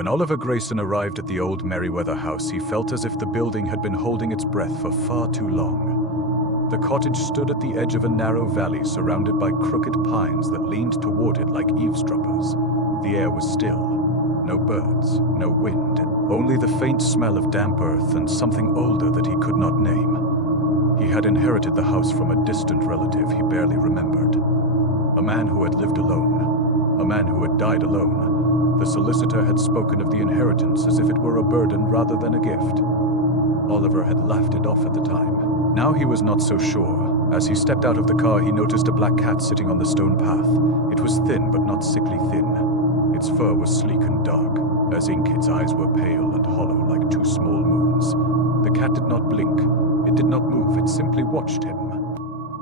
When Oliver Grayson arrived at the old Merriweather house, he felt as if the building had been holding its breath for far too long. The cottage stood at the edge of a narrow valley surrounded by crooked pines that leaned toward it like eavesdroppers. The air was still. No birds, no wind, only the faint smell of damp earth and something older that he could not name. He had inherited the house from a distant relative he barely remembered. A man who had lived alone. A man who had died alone. The solicitor had spoken of the inheritance as if it were a burden rather than a gift. Oliver had laughed it off at the time. Now he was not so sure. As he stepped out of the car, he noticed a black cat sitting on the stone path. It was thin, but not sickly thin. Its fur was sleek and dark. As ink, its eyes were pale and hollow like two small moons. The cat did not blink. It did not move. It simply watched him.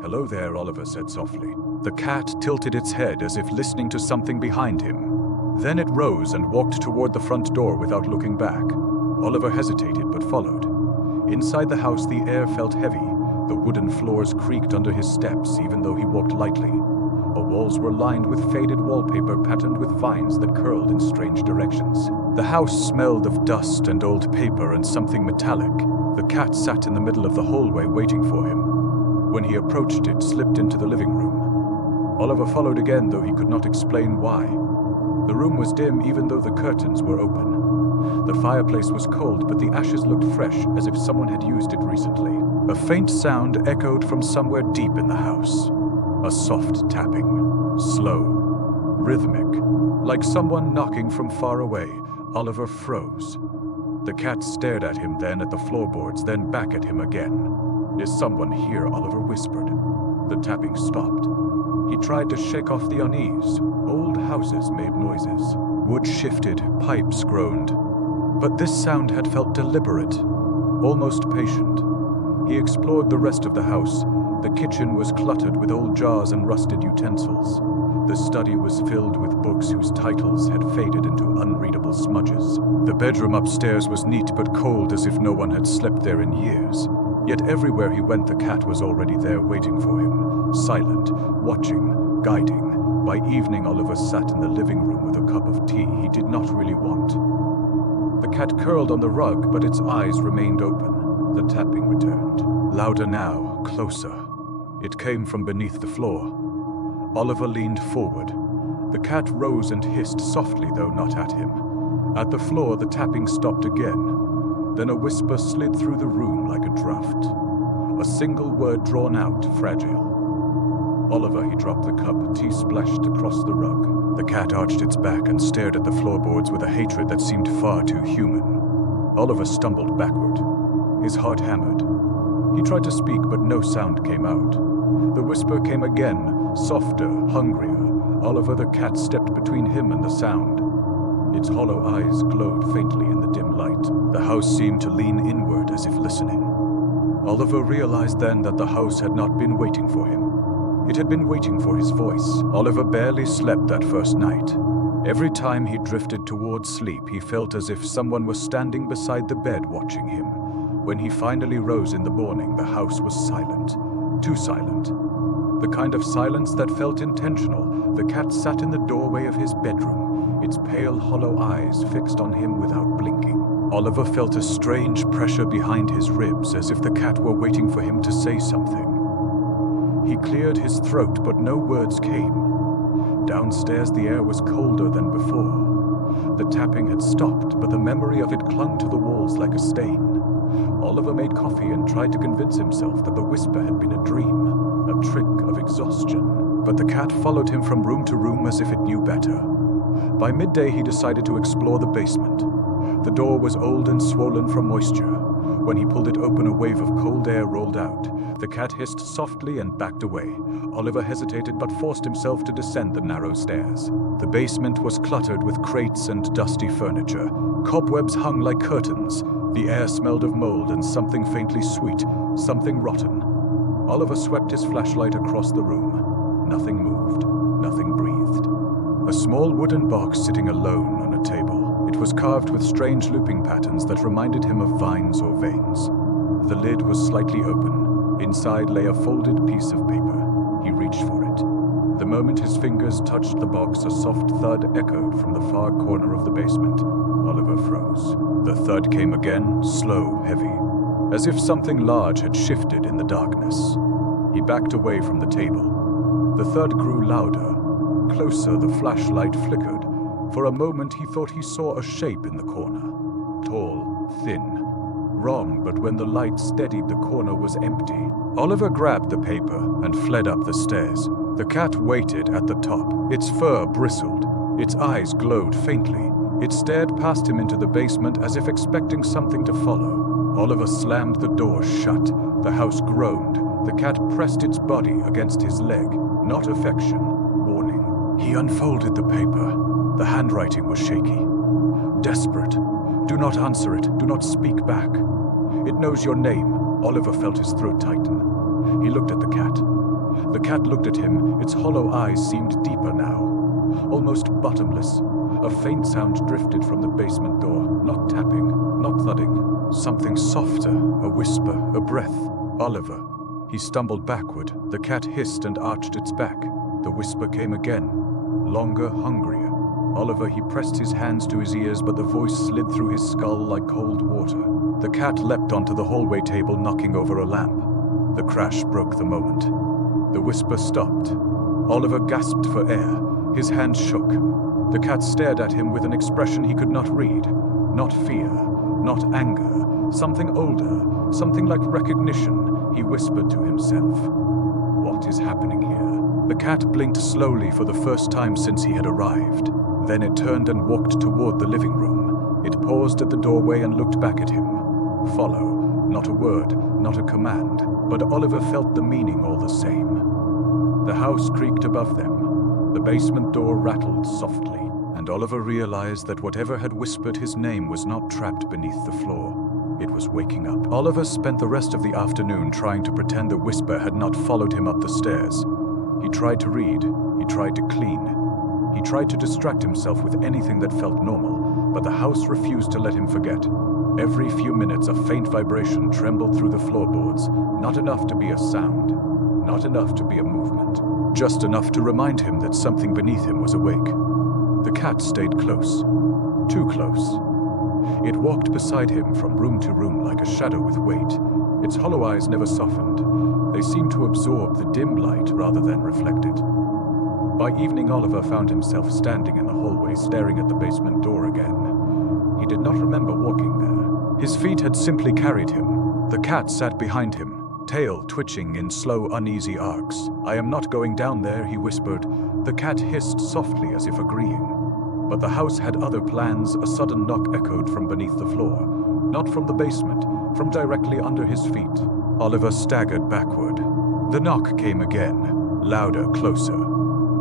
"Hello there," Oliver said softly. The cat tilted its head as if listening to something behind him. Then it rose and walked toward the front door without looking back. Oliver hesitated but followed. Inside the house, the air felt heavy. The wooden floors creaked under his steps, even though he walked lightly. The walls were lined with faded wallpaper patterned with vines that curled in strange directions. The house smelled of dust and old paper and something metallic. The cat sat in the middle of the hallway waiting for him. When he approached, it slipped into the living room. Oliver followed again, though he could not explain why. The room was dim even though the curtains were open. The fireplace was cold, but the ashes looked fresh, as if someone had used it recently. A faint sound echoed from somewhere deep in the house. A soft tapping. Slow. Rhythmic. Like someone knocking from far away. Oliver froze. The cat stared at him, then at the floorboards, then back at him again. "Is someone here?" Oliver whispered. The tapping stopped. He tried to shake off the unease. Old houses made noises. Wood shifted, pipes groaned. But this sound had felt deliberate, almost patient. He explored the rest of the house. The kitchen was cluttered with old jars and rusted utensils. The study was filled with books whose titles had faded into unreadable smudges. The bedroom upstairs was neat but cold, as if no one had slept there in years. Yet everywhere he went, the cat was already there waiting for him, silent, watching, guiding. By evening, Oliver sat in the living room with a cup of tea he did not really want. The cat curled on the rug, but its eyes remained open. The tapping returned. Louder now, closer. It came from beneath the floor. Oliver leaned forward. The cat rose and hissed softly, though not at him. At the floor, the tapping stopped again. Then a whisper slid through the room like a draft. A single word drawn out, fragile. "Oliver," he dropped the cup. Tea splashed across the rug. The cat arched its back and stared at the floorboards with a hatred that seemed far too human. Oliver stumbled backward. His heart hammered. He tried to speak, but no sound came out. The whisper came again, softer, hungrier. Oliver the cat stepped between him and the sound. Its hollow eyes glowed faintly in the dim light. The house seemed to lean inward as if listening. Oliver realized then that the house had not been waiting for him. It had been waiting for his voice. Oliver barely slept that first night. Every time he drifted towards sleep, he felt as if someone was standing beside the bed watching him. When he finally rose in the morning, the house was silent. Too silent. The kind of silence that felt intentional. The cat sat in the doorway of his bedroom, its pale, hollow eyes fixed on him without blinking. Oliver felt a strange pressure behind his ribs, as if the cat were waiting for him to say something. He cleared his throat, but no words came. Downstairs, the air was colder than before. The tapping had stopped, but the memory of it clung to the walls like a stain. Oliver made coffee and tried to convince himself that the whisper had been a dream, a trick of exhaustion. But the cat followed him from room to room as if it knew better. By midday, he decided to explore the basement. The door was old and swollen from moisture. When he pulled it open, a wave of cold air rolled out. The cat hissed softly and backed away. Oliver hesitated but forced himself to descend the narrow stairs. The basement was cluttered with crates and dusty furniture. Cobwebs hung like curtains. The air smelled of mold and something faintly sweet, something rotten. Oliver swept his flashlight across the room. Nothing moved. Nothing breathed. A small wooden box sitting alone on a table. It was carved with strange looping patterns that reminded him of vines or veins. The lid was slightly open. Inside lay a folded piece of paper. He reached for it. The moment his fingers touched the box, a soft thud echoed from the far corner of the basement. Oliver froze. The thud came again, slow, heavy, as if something large had shifted in the darkness. He backed away from the table. The thud grew louder. Closer, the flashlight flickered. For a moment he thought he saw a shape in the corner. Tall, thin. Wrong, but when the light steadied, the corner was empty. Oliver grabbed the paper and fled up the stairs. The cat waited at the top. Its fur bristled. Its eyes glowed faintly. It stared past him into the basement as if expecting something to follow. Oliver slammed the door shut. The house groaned. The cat pressed its body against his leg. Not affection, warning. He unfolded the paper. The handwriting was shaky. Desperate. Do not answer it. Do not speak back. It knows your name. Oliver felt his throat tighten. He looked at the cat. The cat looked at him. Its hollow eyes seemed deeper now, almost bottomless. A faint sound drifted from the basement door. Not tapping, not thudding. Something softer, a whisper, a breath. Oliver. He stumbled backward. The cat hissed and arched its back. The whisper came again, longer, hungrier. Oliver, he pressed his hands to his ears, but the voice slid through his skull like cold water. The cat leapt onto the hallway table, knocking over a lamp. The crash broke the moment. The whisper stopped. Oliver gasped for air. His hands shook. The cat stared at him with an expression he could not read. Not fear, not anger. Something older, something like recognition, he whispered to himself. What is happening here? The cat blinked slowly for the first time since he had arrived. Then it turned and walked toward the living room. It paused at the doorway and looked back at him. Follow. Not a word, not a command, but Oliver felt the meaning all the same. The house creaked above them. The basement door rattled softly, and Oliver realized that whatever had whispered his name was not trapped beneath the floor. It was waking up. Oliver spent the rest of the afternoon trying to pretend the whisper had not followed him up the stairs. He tried to read. He tried to clean. He tried to distract himself with anything that felt normal, but the house refused to let him forget. Every few minutes, a faint vibration trembled through the floorboards, not enough to be a sound, not enough to be a movement, just enough to remind him that something beneath him was awake. The cat stayed close, too close. It walked beside him from room to room like a shadow with weight. Its hollow eyes never softened. They seemed to absorb the dim light rather than reflect it. By evening, Oliver found himself standing in the hallway, staring at the basement door again. He did not remember walking there. His feet had simply carried him. The cat sat behind him, tail twitching in slow, uneasy arcs. I am not going down there, he whispered. The cat hissed softly as if agreeing. But the house had other plans. A sudden knock echoed from beneath the floor. Not from the basement, from directly under his feet. Oliver staggered backward. The knock came again, louder, closer.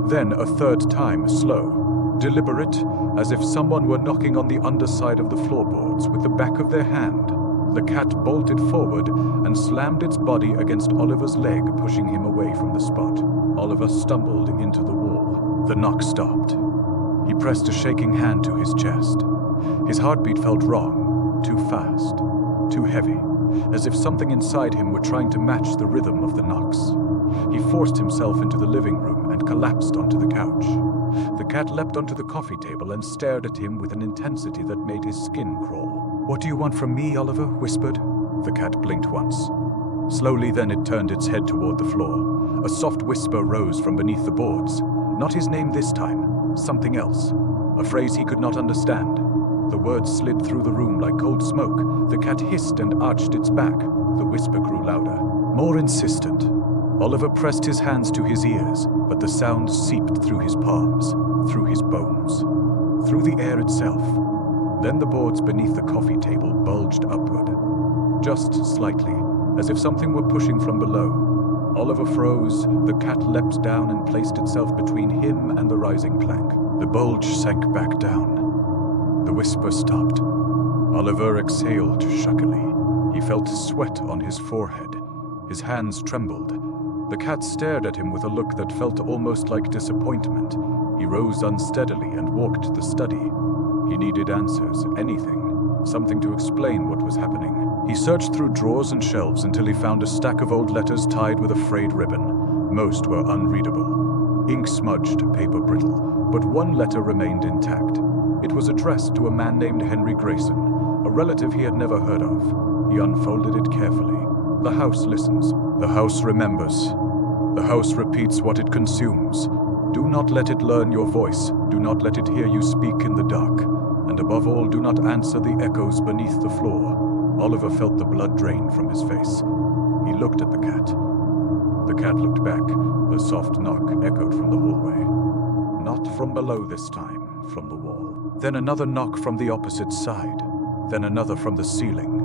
Then a third time, slow, deliberate, as if someone were knocking on the underside of the floorboards with the back of their hand. The cat bolted forward and slammed its body against Oliver's leg, pushing him away from the spot. Oliver stumbled into the wall. The knock stopped. He pressed a shaking hand to his chest. His heartbeat felt wrong, too fast, too heavy, as if something inside him were trying to match the rhythm of the knocks. He forced himself into the living room and collapsed onto the couch. The cat leapt onto the coffee table and stared at him with an intensity that made his skin crawl. What do you want from me, Oliver? Whispered. The cat blinked once. Slowly then it turned its head toward the floor. A soft whisper rose from beneath the boards. Not his name this time. Something else. A phrase he could not understand. The words slid through the room like cold smoke. The cat hissed and arched its back. The whisper grew louder, more insistent. Oliver pressed his hands to his ears, but the sound seeped through his palms, through his bones, through the air itself. Then the boards beneath the coffee table bulged upward, just slightly, as if something were pushing from below. Oliver froze. The cat leapt down and placed itself between him and the rising plank. The bulge sank back down. The whisper stopped. Oliver exhaled shuckily. He felt sweat on his forehead. His hands trembled. The cat stared at him with a look that felt almost like disappointment. He rose unsteadily and walked to the study. He needed answers, anything, something to explain what was happening. He searched through drawers and shelves until he found a stack of old letters tied with a frayed ribbon. Most were unreadable. ink smudged, paper brittle, but one letter remained intact. It was addressed to a man named Henry Grayson, a relative he had never heard of. He unfolded it carefully. The house listens. The house remembers. The house repeats what it consumes. Do not let it learn your voice. Do not let it hear you speak in the dark. And above all, do not answer the echoes beneath the floor. Oliver felt the blood drain from his face. He looked at the cat. The cat looked back. A soft knock echoed from the hallway. Not from below this time, from the wall. Then another knock from the opposite side. Then another from the ceiling.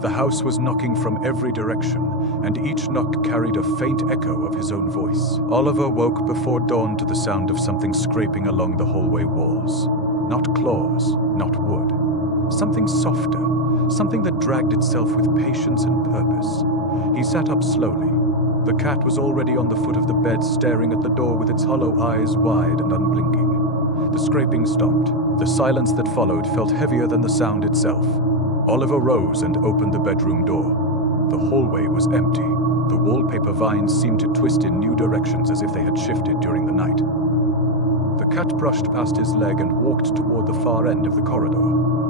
The house was knocking from every direction, and each knock carried a faint echo of his own voice. Oliver woke before dawn to the sound of something scraping along the hallway walls. Not claws, not wood. Something softer, something that dragged itself with patience and purpose. He sat up slowly. The cat was already on the foot of the bed, staring at the door with its hollow eyes wide and unblinking. The scraping stopped. The silence that followed felt heavier than the sound itself. Oliver rose and opened the bedroom door. The hallway was empty. The wallpaper vines seemed to twist in new directions as if they had shifted during the night. The cat brushed past his leg and walked toward the far end of the corridor.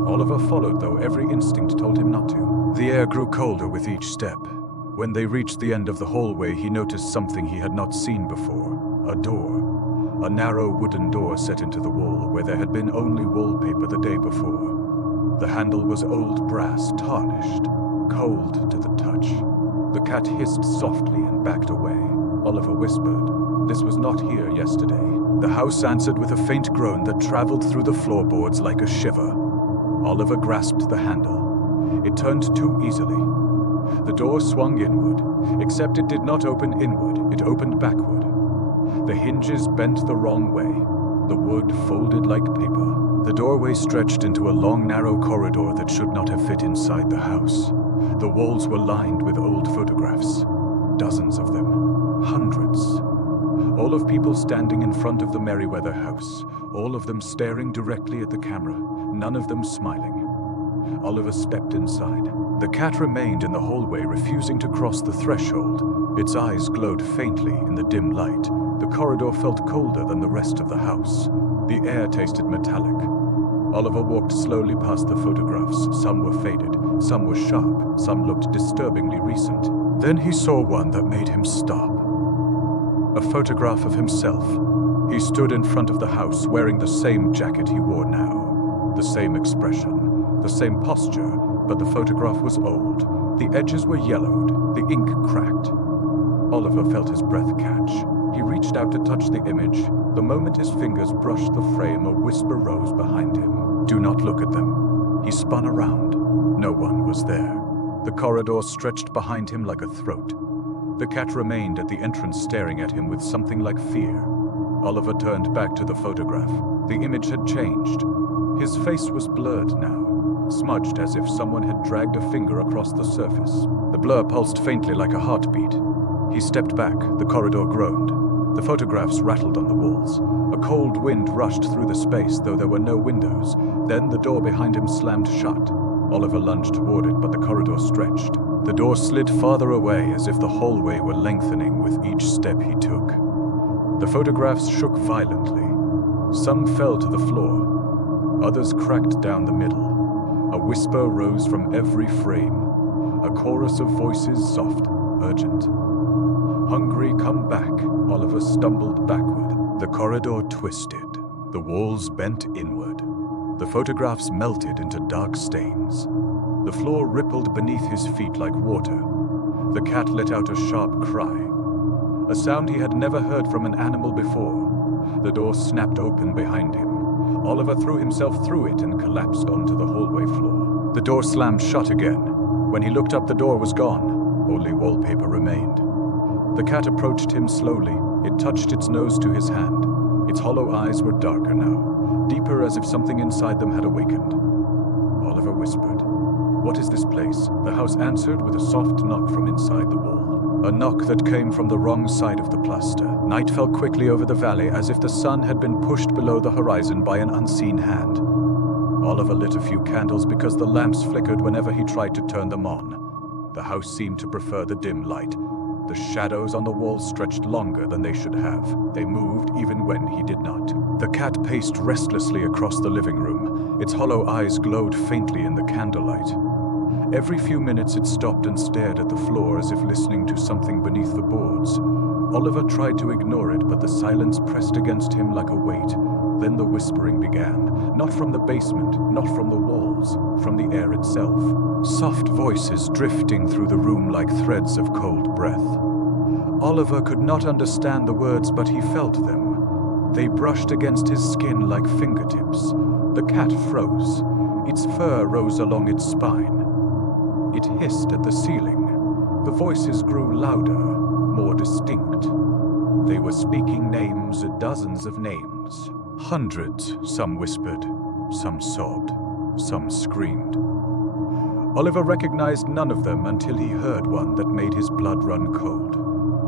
Oliver followed, though every instinct told him not to. The air grew colder with each step. When they reached the end of the hallway, he noticed something he had not seen before. A door. A narrow wooden door set into the wall where there had been only wallpaper the day before. The handle was old brass, tarnished, cold to the touch. The cat hissed softly and backed away. Oliver whispered, "This was not here yesterday." The house answered with a faint groan that traveled through the floorboards like a shiver. Oliver grasped the handle. It turned too easily. The door swung inward, except it did not open inward, it opened backward. The hinges bent the wrong way. The wood folded like paper. The doorway stretched into a long, narrow corridor that should not have fit inside the house. The walls were lined with old photographs. Dozens of them. Hundreds. All of people standing in front of the Merriweather house. All of them staring directly at the camera. None of them smiling. Oliver stepped inside. The cat remained in the hallway, refusing to cross the threshold. Its eyes glowed faintly in the dim light. The corridor felt colder than the rest of the house. The air tasted metallic. Oliver walked slowly past the photographs. Some were faded, some were sharp, some looked disturbingly recent. Then he saw one that made him stop. A photograph of himself. He stood in front of the house wearing the same jacket he wore now. The same expression, the same posture, but the photograph was old. The edges were yellowed, the ink cracked. Oliver felt his breath catch. He reached out to touch the image. The moment his fingers brushed the frame, a whisper rose behind him. "Do not look at them." He spun around. No one was there. The corridor stretched behind him like a throat. The cat remained at the entrance staring at him with something like fear. Oliver turned back to the photograph. The image had changed. His face was blurred now, smudged as if someone had dragged a finger across the surface. The blur pulsed faintly like a heartbeat. He stepped back. The corridor groaned. The photographs rattled on the walls. A cold wind rushed through the space, though there were no windows. Then the door behind him slammed shut. Oliver lunged toward it, but the corridor stretched. The door slid farther away, as if the hallway were lengthening with each step he took. The photographs shook violently. Some fell to the floor. Others cracked down the middle. A whisper rose from every frame. A chorus of voices, soft, urgent. "Hungry, come back." Oliver stumbled backward. The corridor twisted. The walls bent inward. The photographs melted into dark stains. The floor rippled beneath his feet like water. The cat let out a sharp cry. A sound he had never heard from an animal before. The door snapped open behind him. Oliver threw himself through it and collapsed onto the hallway floor. The door slammed shut again. When he looked up, the door was gone. Only wallpaper remained. The cat approached him slowly. It touched its nose to his hand. Its hollow eyes were darker now, deeper as if something inside them had awakened. Oliver whispered, "What is this place?" The house answered with a soft knock from inside the wall. A knock that came from the wrong side of the plaster. Night fell quickly over the valley as if the sun had been pushed below the horizon by an unseen hand. Oliver lit a few candles because the lamps flickered whenever he tried to turn them on. The house seemed to prefer the dim light. The shadows on the walls stretched longer than they should have. They moved even when he did not. The cat paced restlessly across the living room. Its hollow eyes glowed faintly in the candlelight. Every few minutes it stopped and stared at the floor as if listening to something beneath the boards. Oliver tried to ignore it, but the silence pressed against him like a weight. Then the whispering began, not from the basement, not from the walls, from the air itself. Soft voices drifting through the room like threads of cold breath. Oliver could not understand the words, but he felt them. They brushed against his skin like fingertips. The cat froze. Its fur rose along its spine. It hissed at the ceiling. The voices grew louder, more distinct. They were speaking names, dozens of names. Hundreds, some whispered, some sobbed, some screamed. Oliver recognized none of them until he heard one that made his blood run cold.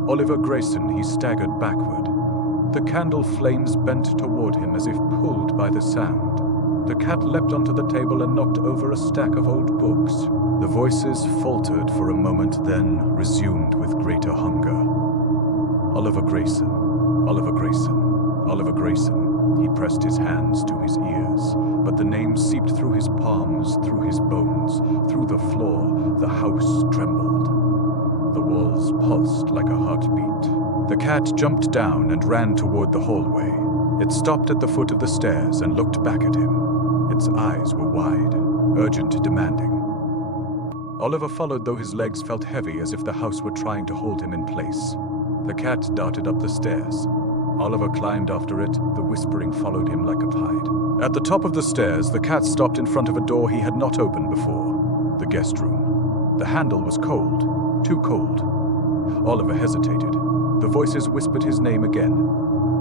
Oliver Grayson, he staggered backward. The candle flames bent toward him as if pulled by the sound. The cat leapt onto the table and knocked over a stack of old books. The voices faltered for a moment, then resumed with greater hunger. Oliver Grayson, Oliver Grayson, Oliver Grayson. He pressed his hands to his ears, but the name seeped through his palms, through his bones, through the floor. The house trembled. The walls pulsed like a heartbeat. The cat jumped down and ran toward the hallway. It stopped at the foot of the stairs and looked back at him. Its eyes were wide, urgent, demanding. Oliver followed, though his legs felt heavy as if the house were trying to hold him in place. The cat darted up the stairs. Oliver climbed after it. The whispering followed him like a tide. At the top of the stairs, the cat stopped in front of a door he had not opened before. The guest room. The handle was cold, too cold. Oliver hesitated. The voices whispered his name again.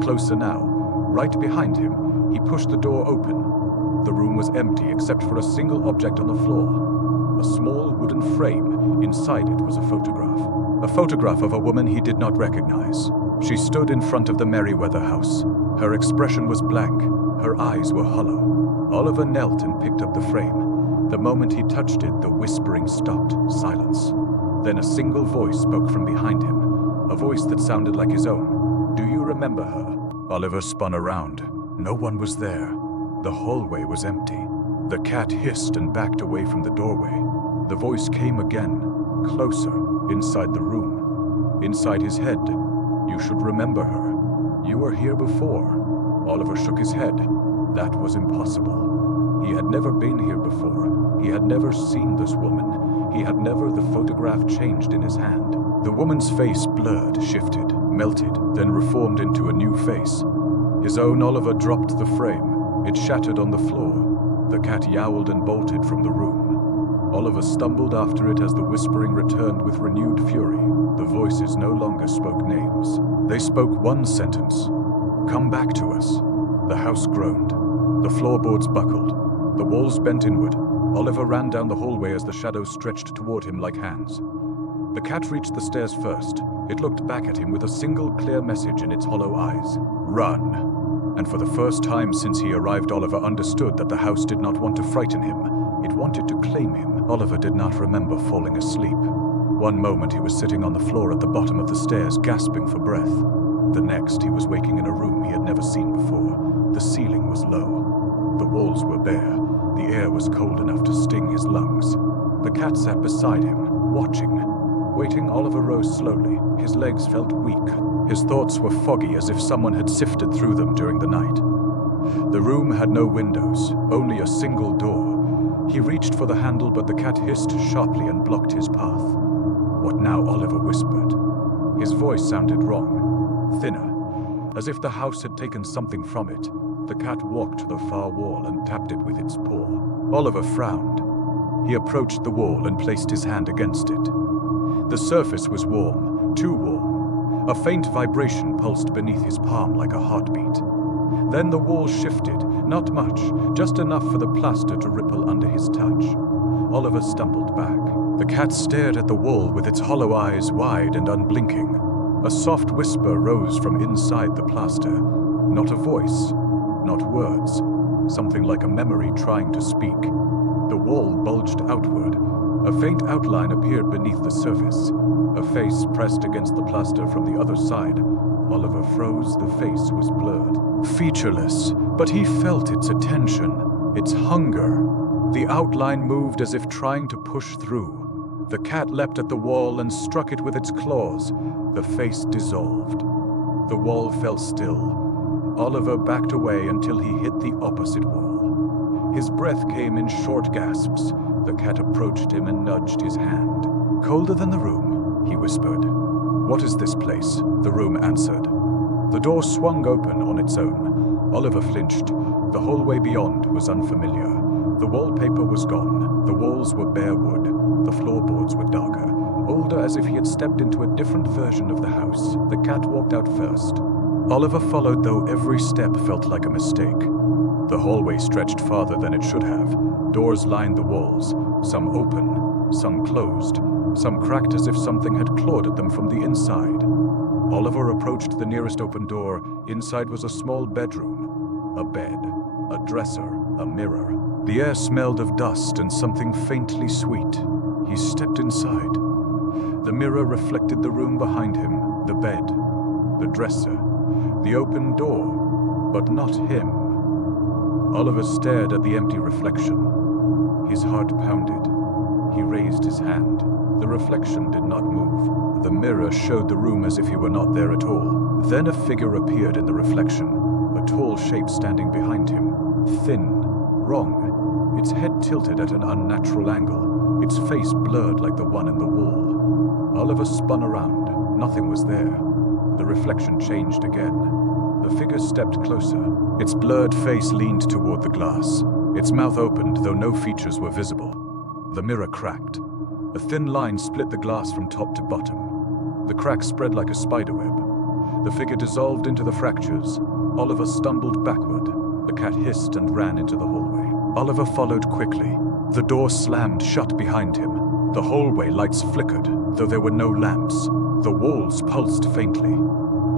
Closer now, right behind him, he pushed the door open. The room was empty except for a single object on the floor. A small wooden frame. Inside it was a photograph. A photograph of a woman he did not recognize. She stood in front of the Merriweather house. Her expression was blank. Her eyes were hollow. Oliver knelt and picked up the frame. The moment he touched it, the whispering stopped. Silence. Then a single voice spoke from behind him. A voice that sounded like his own. "Do you remember her?" Oliver spun around. No one was there. The hallway was empty. The cat hissed and backed away from the doorway. The voice came again, closer, inside the room, inside his head. "You should remember her. You were here before." Oliver shook his head. That was impossible. He had never been here before. He had never seen this woman. He had never. The photograph changed in his hand. The woman's face blurred, shifted, melted, then reformed into a new face. His own. Oliver dropped the frame. It shattered on the floor. The cat yowled and bolted from the room. Oliver stumbled after it as the whispering returned with renewed fury. The voices no longer spoke names. They spoke one sentence. "Come back to us." The house groaned. The floorboards buckled. The walls bent inward. Oliver ran down the hallway as the shadows stretched toward him like hands. The cat reached the stairs first. It looked back at him with a single clear message in its hollow eyes. "Run." And for the first time since he arrived, Oliver understood that the house did not want to frighten him. It wanted to claim him. Oliver did not remember falling asleep. One moment he was sitting on the floor at the bottom of the stairs, gasping for breath. The next he was waking in a room he had never seen before. The ceiling was low. The walls were bare. The air was cold enough to sting his lungs. The cat sat beside him, watching. Waiting, Oliver rose slowly. His legs felt weak. His thoughts were foggy, as if someone had sifted through them during the night. The room had no windows, only a single door. He reached for the handle, but the cat hissed sharply and blocked his path. "What now?" Oliver whispered. His voice sounded wrong, thinner, as if the house had taken something from it. The cat walked to the far wall and tapped it with its paw. Oliver frowned. He approached the wall and placed his hand against it. The surface was warm, too warm. A faint vibration pulsed beneath his palm like a heartbeat. Then the wall shifted, not much, just enough for the plaster to ripple under his touch. Oliver stumbled back. The cat stared at the wall with its hollow eyes wide and unblinking. A soft whisper rose from inside the plaster. Not a voice, not words. Something like a memory trying to speak. The wall bulged outward. A faint outline appeared beneath the surface. A face pressed against the plaster from the other side. Oliver froze. The face was blurred, featureless, but he felt its attention, its hunger. The outline moved as if trying to push through. The cat leapt at the wall and struck it with its claws. The face dissolved. The wall fell still. Oliver backed away until he hit the opposite wall. His breath came in short gasps. The cat approached him and nudged his hand. "Colder than the room," he whispered. "What is this place?" the room answered. The door swung open on its own. Oliver flinched. The hallway beyond was unfamiliar. The wallpaper was gone. The walls were bare wood. The floorboards were darker, older, as if he had stepped into a different version of the house. The cat walked out first. Oliver followed, though every step felt like a mistake. The hallway stretched farther than it should have. Doors lined the walls, some open, some closed, some cracked as if something had clawed at them from the inside. Oliver approached the nearest open door. Inside was a small bedroom, a bed, a dresser, a mirror. The air smelled of dust and something faintly sweet. He stepped inside. The mirror reflected the room behind him, the bed, the dresser, the open door, but not him. Oliver stared at the empty reflection. His heart pounded. He raised his hand. The reflection did not move. The mirror showed the room as if he were not there at all. Then a figure appeared in the reflection, a tall shape standing behind him, thin, wrong, its head tilted at an unnatural angle, its face blurred like the one in the wall. Oliver spun around. Nothing was there. The reflection changed again. The figure stepped closer. Its blurred face leaned toward the glass. Its mouth opened, though no features were visible. The mirror cracked. A thin line split the glass from top to bottom. The crack spread like a spiderweb. The figure dissolved into the fractures. Oliver stumbled backward. The cat hissed and ran into the hallway. Oliver followed quickly. The door slammed shut behind him. The hallway lights flickered, though there were no lamps. The walls pulsed faintly.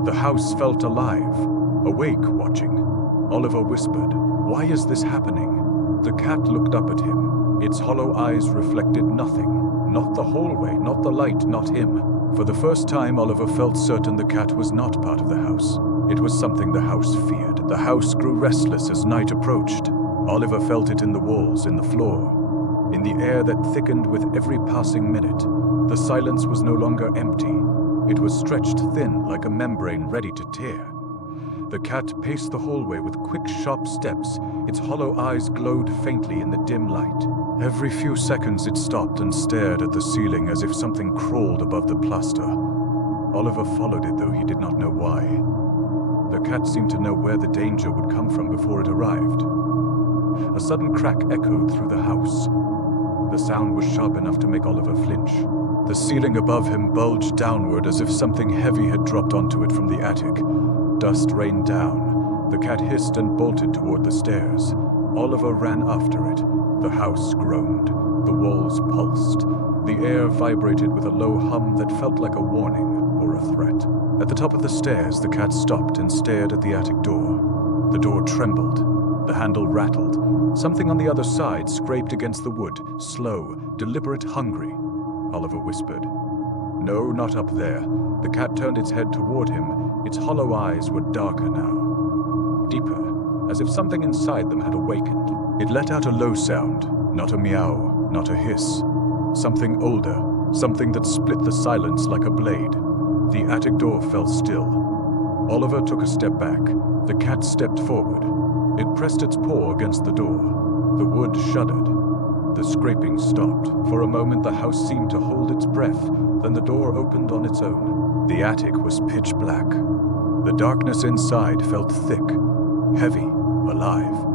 The house felt alive, awake, watching. Oliver whispered, "Why is this happening?" The cat looked up at him. Its hollow eyes reflected nothing. Not the hallway, not the light, not him. For the first time, Oliver felt certain the cat was not part of the house. It was something the house feared. The house grew restless as night approached. Oliver felt it in the walls, in the floor, in the air that thickened with every passing minute. The silence was no longer empty. It was stretched thin like a membrane ready to tear. The cat paced the hallway with quick, sharp steps. Its hollow eyes glowed faintly in the dim light. Every few seconds it stopped and stared at the ceiling as if something crawled above the plaster. Oliver followed it, though he did not know why. The cat seemed to know where the danger would come from before it arrived. A sudden crack echoed through the house. The sound was sharp enough to make Oliver flinch. The ceiling above him bulged downward as if something heavy had dropped onto it from the attic. Dust rained down. The cat hissed and bolted toward the stairs. Oliver ran after it. The house groaned. The walls pulsed. The air vibrated with a low hum that felt like a warning or a threat. At the top of the stairs, the cat stopped and stared at the attic door. The door trembled. The handle rattled. Something on the other side scraped against the wood, slow, deliberate, hungry. Oliver whispered. "No, not up there." The cat turned its head toward him. Its hollow eyes were darker now, deeper, as if something inside them had awakened. It let out a low sound, not a meow, not a hiss. Something older, something that split the silence like a blade. The attic door fell still. Oliver took a step back. The cat stepped forward. It pressed its paw against the door. The wood shuddered. The scraping stopped. For a moment the house seemed to hold its breath, then the door opened on its own. The attic was pitch black. The darkness inside felt thick, heavy, alive.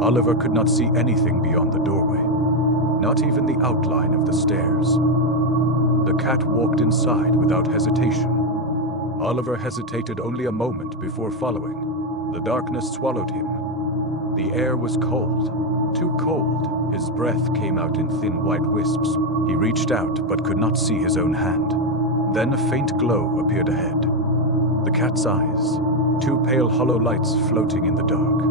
Oliver could not see anything beyond the doorway, not even the outline of the stairs. The cat walked inside without hesitation. Oliver hesitated only a moment before following. The darkness swallowed him. The air was cold, too cold. His breath came out in thin white wisps. He reached out but could not see his own hand. Then a faint glow appeared ahead. The cat's eyes, two pale hollow lights floating in the dark.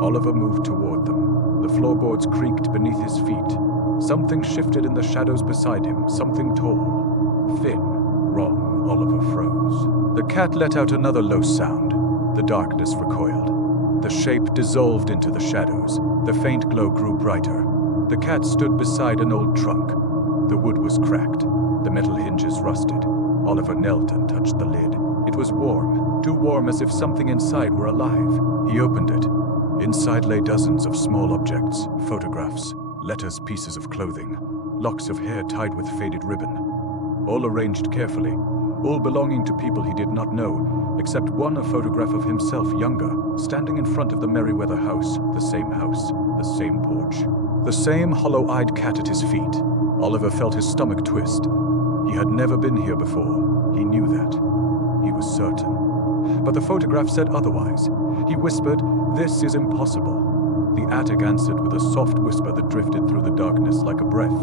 Oliver moved toward them. The floorboards creaked beneath his feet. Something shifted in the shadows beside him, something tall, thin, wrong. Oliver froze. The cat let out another low sound. The darkness recoiled. The shape dissolved into the shadows. The faint glow grew brighter. The cat stood beside an old trunk. The wood was cracked. The metal hinges rusted. Oliver knelt and touched the lid. It was warm, too warm as if something inside were alive. He opened it. Inside lay dozens of small objects, photographs, letters, pieces of clothing, locks of hair tied with faded ribbon. All arranged carefully, all belonging to people he did not know, except one, a photograph of himself younger, standing in front of the Merriweather house, the same porch, the same hollow-eyed cat at his feet. Oliver felt his stomach twist. He had never been here before. He knew that. He was certain. But the photograph said otherwise. He whispered, "This is impossible." The attic answered with a soft whisper that drifted through the darkness like a breath.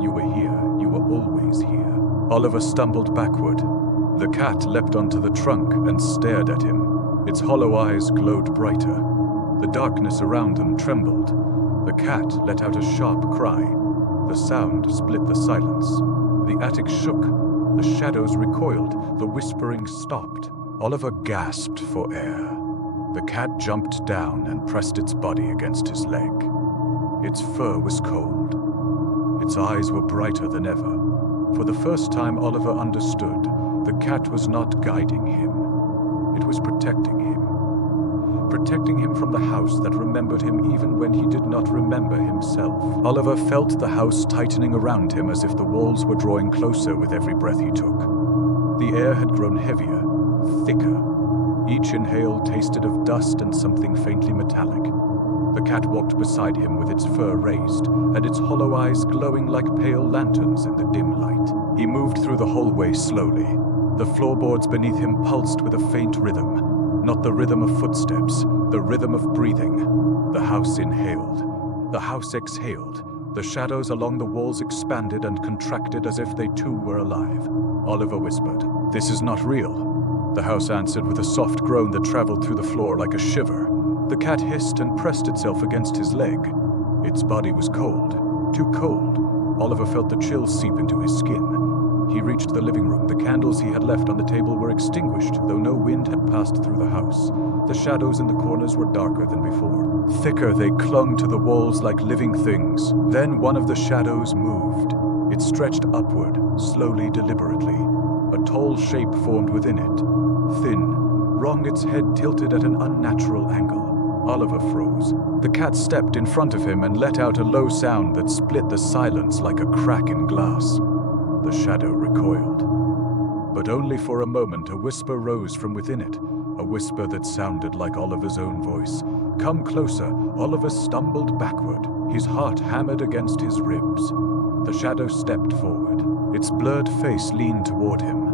"You were here. You were always here." Oliver stumbled backward. The cat leapt onto the trunk and stared at him. Its hollow eyes glowed brighter. The darkness around them trembled. The cat let out a sharp cry. The sound split the silence. The attic shook. The shadows recoiled. The whispering stopped. Oliver gasped for air. The cat jumped down and pressed its body against his leg. Its fur was cold. Its eyes were brighter than ever. For the first time, Oliver understood. The cat was not guiding him. It was protecting him. Protecting him from the house that remembered him even when he did not remember himself. Oliver felt the house tightening around him as if the walls were drawing closer with every breath he took. The air had grown heavier, thicker. Each inhale tasted of dust and something faintly metallic. The cat walked beside him with its fur raised and its hollow eyes glowing like pale lanterns in the dim light. He moved through the hallway slowly. The floorboards beneath him pulsed with a faint rhythm. Not the rhythm of footsteps, the rhythm of breathing. The house inhaled. The house exhaled. The shadows along the walls expanded and contracted as if they too were alive. Oliver whispered, "This is not real." The house answered with a soft groan that traveled through the floor like a shiver. The cat hissed and pressed itself against his leg. Its body was cold, too cold. Oliver felt the chill seep into his skin. He reached the living room. The candles he had left on the table were extinguished, though no wind had passed through the house. The shadows in the corners were darker than before. Thicker, they clung to the walls like living things. Then one of the shadows moved. It stretched upward, slowly, deliberately. A tall shape formed within it. Thin, wrong, its head tilted at an unnatural angle. Oliver froze. The cat stepped in front of him and let out a low sound that split the silence like a crack in glass. The shadow recoiled. But only for a moment a whisper rose from within it, a whisper that sounded like Oliver's own voice. "Come closer." Oliver stumbled backward, his heart hammered against his ribs. The shadow stepped forward. Its blurred face leaned toward him.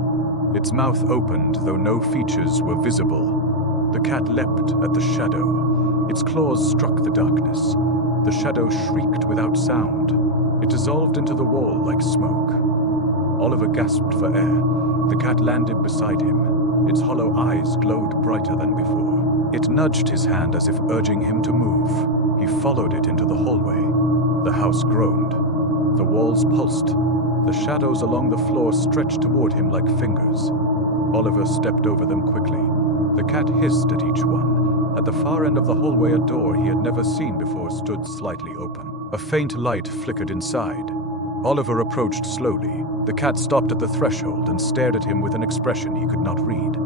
Its mouth opened, though no features were visible. The cat leapt at the shadow. Its claws struck the darkness. The shadow shrieked without sound. It dissolved into the wall like smoke. Oliver gasped for air. The cat landed beside him. Its hollow eyes glowed brighter than before. It nudged his hand as if urging him to move. He followed it into the hallway. The house groaned. The walls pulsed. The shadows along the floor stretched toward him like fingers. Oliver stepped over them quickly. The cat hissed at each one. At the far end of the hallway, a door he had never seen before stood slightly open. A faint light flickered inside. Oliver approached slowly. The cat stopped at the threshold and stared at him with an expression he could not read.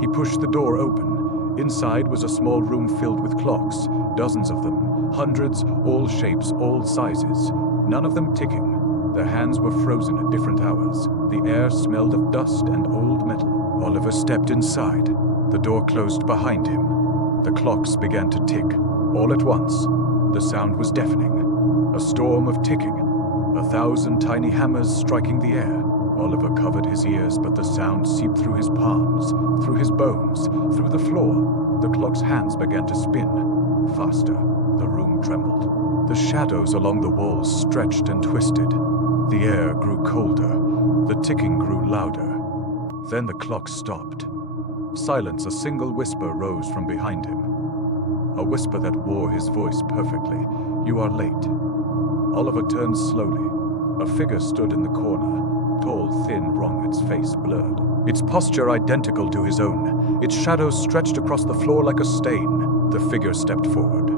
He pushed the door open. Inside was a small room filled with clocks, dozens of them, hundreds, all shapes, all sizes, none of them ticking. Their hands were frozen at different hours. The air smelled of dust and old metal. Oliver stepped inside. The door closed behind him. The clocks began to tick. All at once, the sound was deafening. A storm of ticking. 1,000 tiny hammers striking the air. Oliver covered his ears, but the sound seeped through his palms, through his bones, through the floor. The clock's hands began to spin. Faster. The room trembled. The shadows along the walls stretched and twisted. The air grew colder. The ticking grew louder. Then the clock stopped. Silence, a single whisper rose from behind him. A whisper that wore his voice perfectly. "You are late." Oliver turned slowly. A figure stood in the corner, tall, thin, wrong, its face blurred. Its posture identical to his own. Its shadows stretched across the floor like a stain. The figure stepped forward.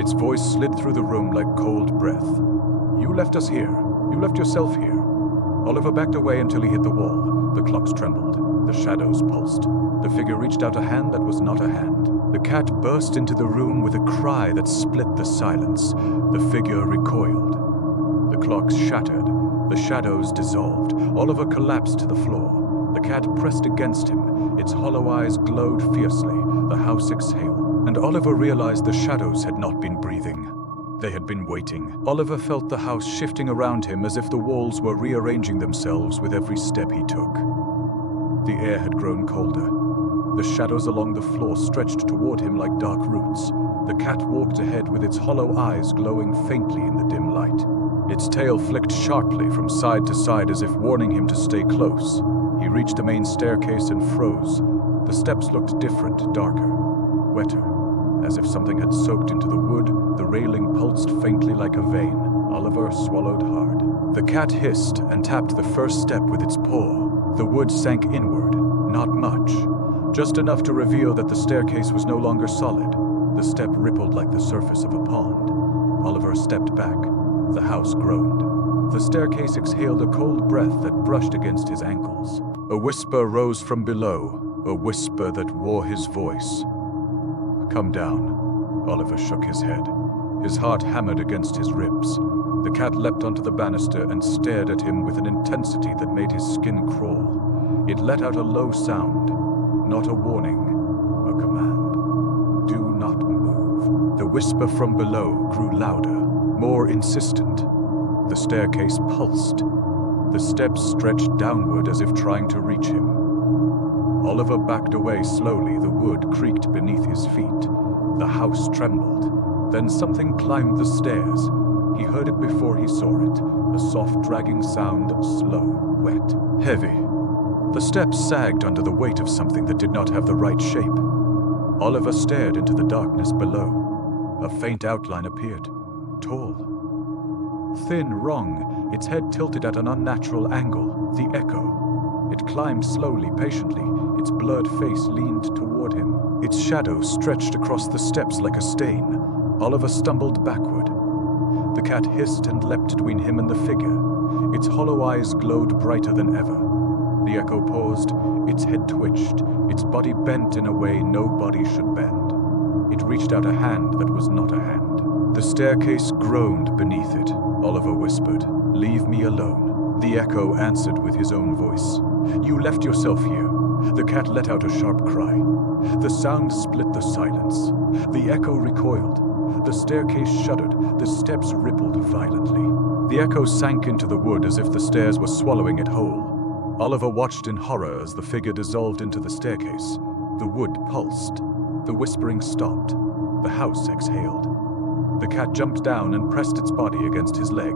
Its voice slid through the room like cold breath. "You left us here. You left yourself here." Oliver backed away until he hit the wall. The clocks trembled. The shadows pulsed. The figure reached out a hand that was not a hand. The cat burst into the room with a cry that split the silence. The figure recoiled. The clocks shattered. The shadows dissolved. Oliver collapsed to the floor. The cat pressed against him. Its hollow eyes glowed fiercely. The house exhaled. And Oliver realized the shadows had not been breathing. They had been waiting. Oliver felt the house shifting around him as if the walls were rearranging themselves with every step he took. The air had grown colder. The shadows along the floor stretched toward him like dark roots. The cat walked ahead with its hollow eyes glowing faintly in the dim light. Its tail flicked sharply from side to side as if warning him to stay close. He reached the main staircase and froze. The steps looked different, darker, wetter. As if something had soaked into the wood, the railing pulsed faintly like a vein. Oliver swallowed hard. The cat hissed and tapped the first step with its paw. The wood sank inward, not much, just enough to reveal that the staircase was no longer solid. The step rippled like the surface of a pond. Oliver stepped back. The house groaned. The staircase exhaled a cold breath that brushed against his ankles. A whisper rose from below, a whisper that wore his voice. "Come down." Oliver shook his head. His heart hammered against his ribs. The cat leapt onto the banister and stared at him with an intensity that made his skin crawl. It let out a low sound, not a warning, a command. "Do not move." The whisper from below grew louder, more insistent. The staircase pulsed. The steps stretched downward as if trying to reach him. Oliver backed away slowly. The wood creaked beneath his feet. The house trembled. Then something climbed the stairs. He heard it before he saw it. A soft dragging sound, slow, wet, heavy. The steps sagged under the weight of something that did not have the right shape. Oliver stared into the darkness below. A faint outline appeared. Tall. Thin, wrong, its head tilted at an unnatural angle. The echo. It climbed slowly, patiently. Its blurred face leaned toward him. Its shadow stretched across the steps like a stain. Oliver stumbled backward. The cat hissed and leapt between him and the figure. Its hollow eyes glowed brighter than ever. The echo paused. Its head twitched. Its body bent in a way no body should bend. It reached out a hand that was not a hand. The staircase groaned beneath it. Oliver whispered, "Leave me alone." The echo answered with his own voice. "You left yourself here." The cat let out a sharp cry. The sound split the silence. The echo recoiled. The staircase shuddered. The steps rippled violently. The echo sank into the wood as if the stairs were swallowing it whole. Oliver watched in horror as the figure dissolved into the staircase. The wood pulsed. The whispering stopped. The house exhaled. The cat jumped down and pressed its body against his leg.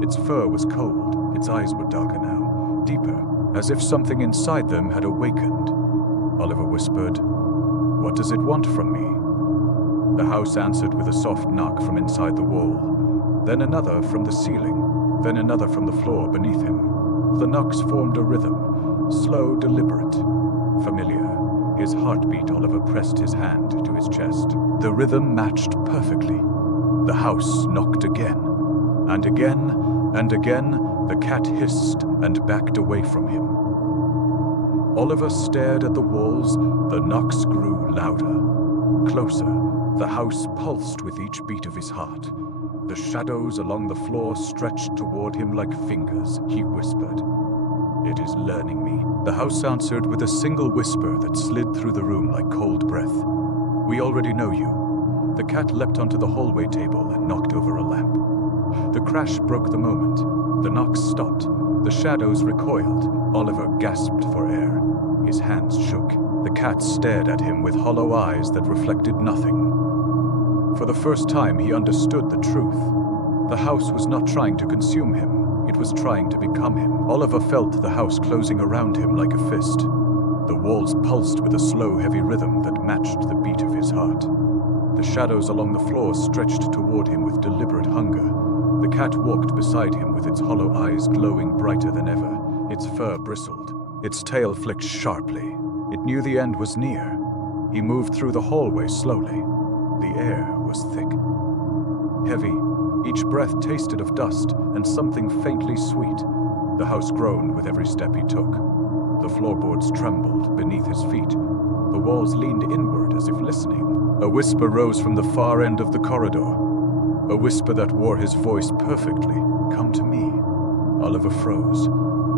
Its fur was cold. Its eyes were darker now, deeper, as if something inside them had awakened. Oliver whispered, "What does it want from me?" The house answered with a soft knock from inside the wall, then another from the ceiling, then another from the floor beneath him. The knocks formed a rhythm, slow, deliberate, familiar. His heartbeat. Oliver pressed his hand to his chest. The rhythm matched perfectly. The house knocked again, and again, and again. The cat hissed and backed away from him. Oliver stared at the walls. The knocks grew louder, closer. The house pulsed with each beat of his heart. The shadows along the floor stretched toward him like fingers. He whispered, "It is learning me." The house answered with a single whisper that slid through the room like cold breath. "We already know you." The cat leapt onto the hallway table and knocked over a lamp. The crash broke the moment. The knocks stopped. The shadows recoiled. Oliver gasped for air. His hands shook. The cat stared at him with hollow eyes that reflected nothing. For the first time, he understood the truth. The house was not trying to consume him. It was trying to become him. Oliver felt the house closing around him like a fist. The walls pulsed with a slow, heavy rhythm that matched the beat of his heart. The shadows along the floor stretched toward him with deliberate hunger. The cat walked beside him with its hollow eyes glowing brighter than ever. Its fur bristled. Its tail flicked sharply. It knew the end was near. He moved through the hallway slowly. The air was thick, heavy. Each breath tasted of dust and something faintly sweet. The house groaned with every step he took. The floorboards trembled beneath his feet. The walls leaned inward as if listening. A whisper rose from the far end of the corridor. A whisper that wore his voice perfectly. "Come to me." Oliver froze.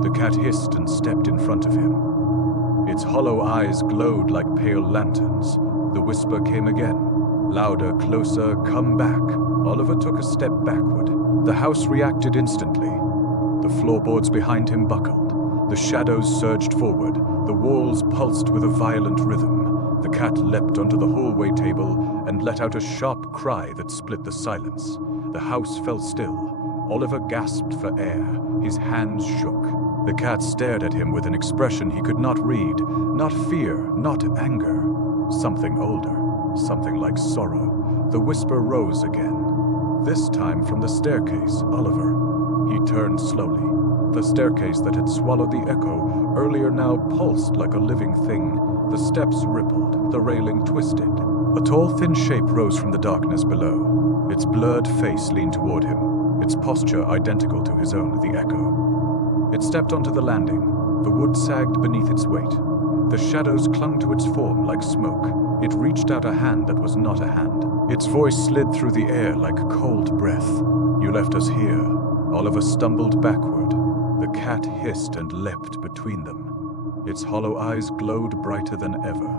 The cat hissed and stepped in front of him. Its hollow eyes glowed like pale lanterns. The whisper came again. Louder, closer, "Come back." Oliver took a step backward. The house reacted instantly. The floorboards behind him buckled. The shadows surged forward. The walls pulsed with a violent rhythm. The cat leapt onto the hallway table and let out a sharp cry that split the silence. The house fell still. Oliver gasped for air. His hands shook. The cat stared at him with an expression he could not read. Not fear, not anger. Something older. Something like sorrow. The whisper rose again. This time from the staircase, Oliver. He turned slowly. The staircase that had swallowed the echo earlier now pulsed like a living thing. The steps rippled, the railing twisted. A tall, thin shape rose from the darkness below. Its blurred face leaned toward him, its posture identical to his own, the echo. It stepped onto the landing. The wood sagged beneath its weight. The shadows clung to its form like smoke. It reached out a hand that was not a hand. Its voice slid through the air like cold breath. "You left us here." Oliver stumbled backward. The cat hissed and leapt between them. Its hollow eyes glowed brighter than ever.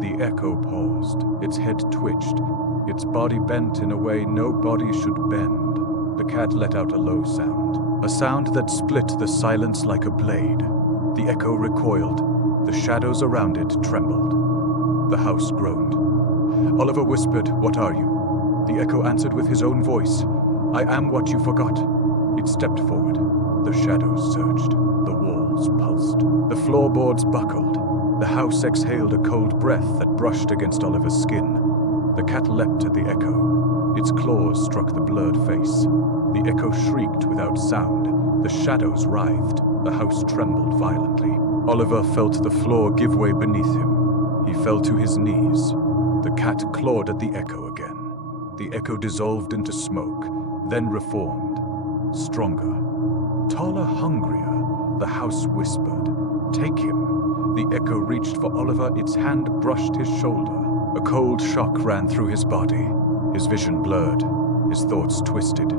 The echo paused. Its head twitched. Its body bent in a way no body should bend. The cat let out a low sound. A sound that split the silence like a blade. The echo recoiled. The shadows around it trembled. The house groaned. Oliver whispered, "What are you?" The echo answered with his own voice, "I am what you forgot." It stepped forward. The shadows surged. The walls pulsed. The floorboards buckled. The house exhaled a cold breath that brushed against Oliver's skin. The cat leapt at the echo. Its claws struck the blurred face. The echo shrieked without sound. The shadows writhed. The house trembled violently. Oliver felt the floor give way beneath him. He fell to his knees. The cat clawed at the echo again. The echo dissolved into smoke, then reformed. Stronger. Taller, hungrier, the house whispered, "Take him." The echo reached for Oliver. Its hand brushed his shoulder. A cold shock ran through his body. His vision blurred. His thoughts twisted.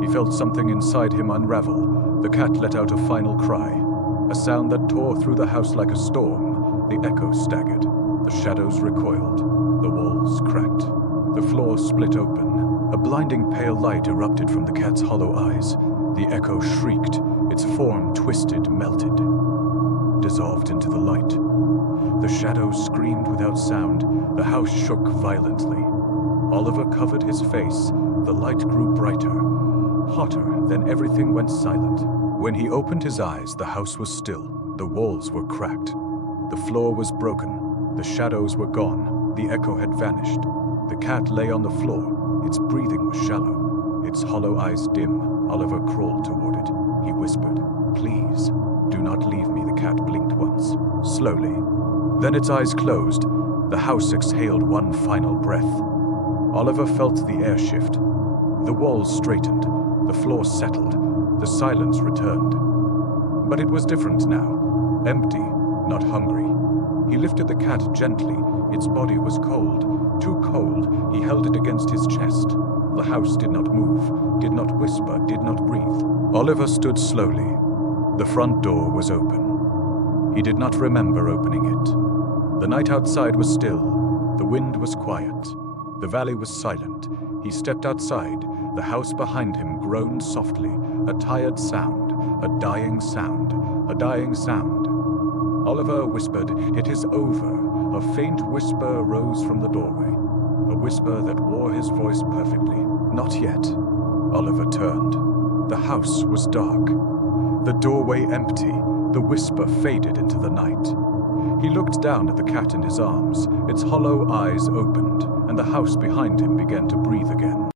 He felt something inside him unravel. The cat let out a final cry. A sound that tore through the house like a storm. The echo staggered. The shadows recoiled. The walls cracked. The floor split open. A blinding pale light erupted from the cat's hollow eyes. The echo shrieked. Its form twisted, melted, dissolved into the light. The shadows screamed without sound. The house shook violently. Oliver covered his face. The light grew brighter, hotter, then everything went silent. When he opened his eyes, the house was still. The walls were cracked. The floor was broken. The shadows were gone. The echo had vanished. The cat lay on the floor. Its breathing was shallow. Its hollow eyes dim. Oliver crawled toward it. He whispered, "Please, do not leave me." The cat blinked once, slowly. Then its eyes closed. The house exhaled one final breath. Oliver felt the air shift. The walls straightened. The floor settled. The silence returned. But it was different now. Empty, not hungry. He lifted the cat gently. Its body was cold, too cold. He held it against his chest. The house did not move, did not whisper, did not breathe. Oliver stood slowly. The front door was open. He did not remember opening it. The night outside was still. The wind was quiet. The valley was silent. He stepped outside. The house behind him groaned softly. A tired sound, a dying sound, a dying sound. Oliver whispered, "It is over." A faint whisper rose from the doorway. A whisper that wore his voice perfectly. "Not yet." Oliver turned. The house was dark. The doorway empty. The whisper faded into the night. He looked down at the cat in his arms. Its hollow eyes opened, and the house behind him began to breathe again.